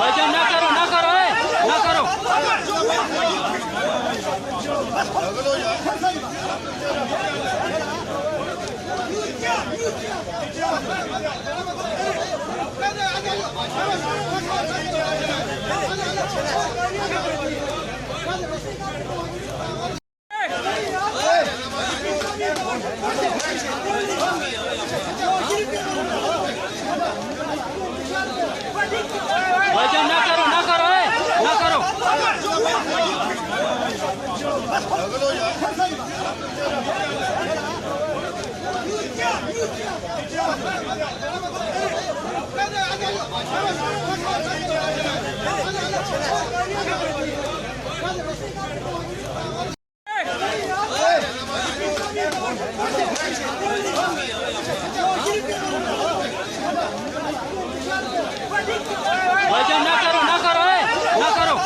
भाईजान ना करो ना करो ना करो। भाईजान ना करो ना करो ना करो। भाईजान ना करो ना करो ना करो।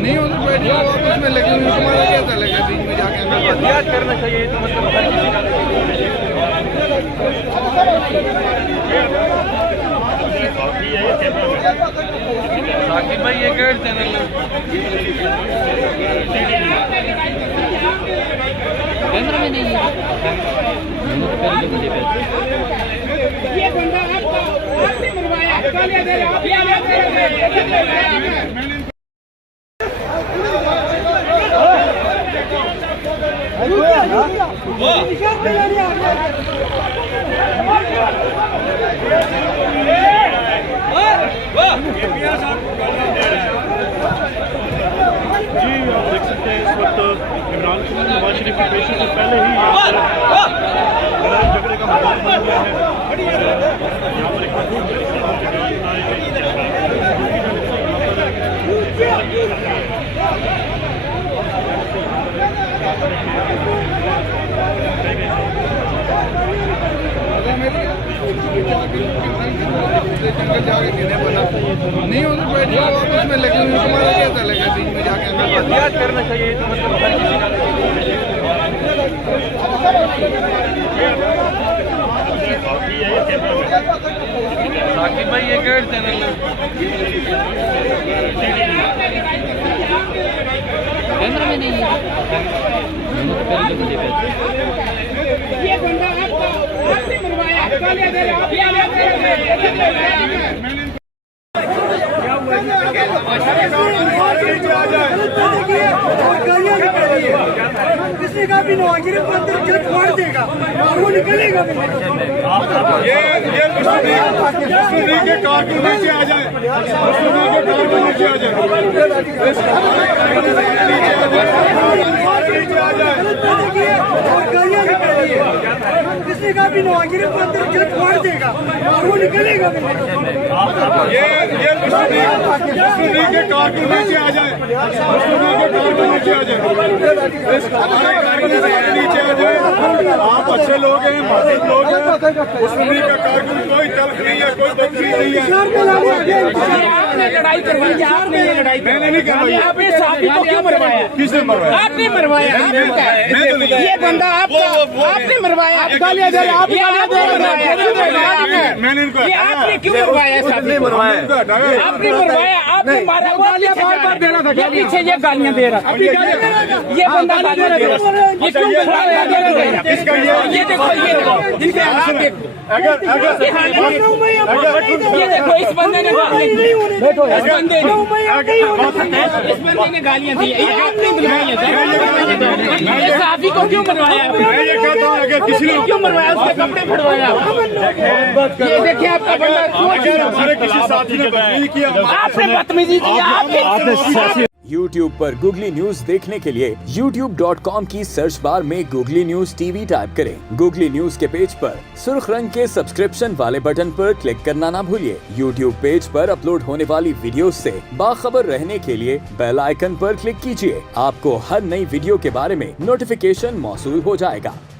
नहीं उधर बैठ जाओ ऑफिस में, लेकिन तुम्हारा क्या चलेगा बीच में जाके याद करना चाहिए तो मतलब हर किसी का साकिब भाई ये गेट चैनल कैमरा में नहीं है ये बंदा आपने मरवाया जी आप देख सकते हैं इस वक्त इमरान खान नवाज शरीफ के पेशी से पहले ही झगड़े का माहौल बन गया है। यहाँ पर एक जंगल जाके नहीं उधर बैठ जाओ ऑफिस में, लेकिन तुम्हारा क्या चलेगा बीच में जाके याद करना चाहिए तो मतलब हर किसी का साकिब भाई ये गेट चैनल कैमरा में नहीं है ये बंदा आपने मरवाया किसी का भी नवागिर मंदिर जज छोड़ देगा और वो निकलेगा भी ये के कार के नीचे आ जाए, किसी का भी नवागिर मंदिर जज छोड़ देगा और वो निकलेगा भी ये के कार के नीचे आ जाए, आप अच्छे लोग हैं, मजबूत लोग हैं, उसमें का कारकुन कोई तल्ख नहीं है, कोई बदतमीज नहीं है। आपने लड़ाई करवाई, आपने ये लड़ाई मैंने नहीं करवाई। आपने साहबी को क्यों मरवाया? किसने मरवाया? आपने मरवाया। ये बंदा आपका आपने मरवाया। मैंने इनको ये आपने क्यों मरवाया? आपने मरवाया, आपने मारा। ये पीछे ये गालियां दे रहा, ये बंदा गालियां दे रहा, ये क्यों गालियां दे रहा? ये देखो, ये देखो, इनके हालात देखो, ये देखो, इस बंदे ने गालियां दी, इस बंदे ने गालियां दी। ये आपने बुलवाया, ये साहबी को क्यों मरवाया? मैं ये कहता हूँ अगर किसी ने क्यों मरवाया? उसके कपड़े फड़वाया। ये देखिए आपका बंदा हमारे किसी साथी ने बदतमीजी किया, आपने बदतमीजी की, आपने YouTube पर Googly न्यूज देखने के लिए youtube.com की सर्च बार में Googly न्यूज टीवी टाइप करें। Googly न्यूज के पेज पर सुर्ख रंग के सब्सक्रिप्शन वाले बटन पर क्लिक करना ना भूलिए। YouTube पेज पर अपलोड होने वाली वीडियो से बाखबर रहने के लिए बेल आइकन पर क्लिक कीजिए। आपको हर नई वीडियो के बारे में नोटिफिकेशन मौसूल हो जाएगा।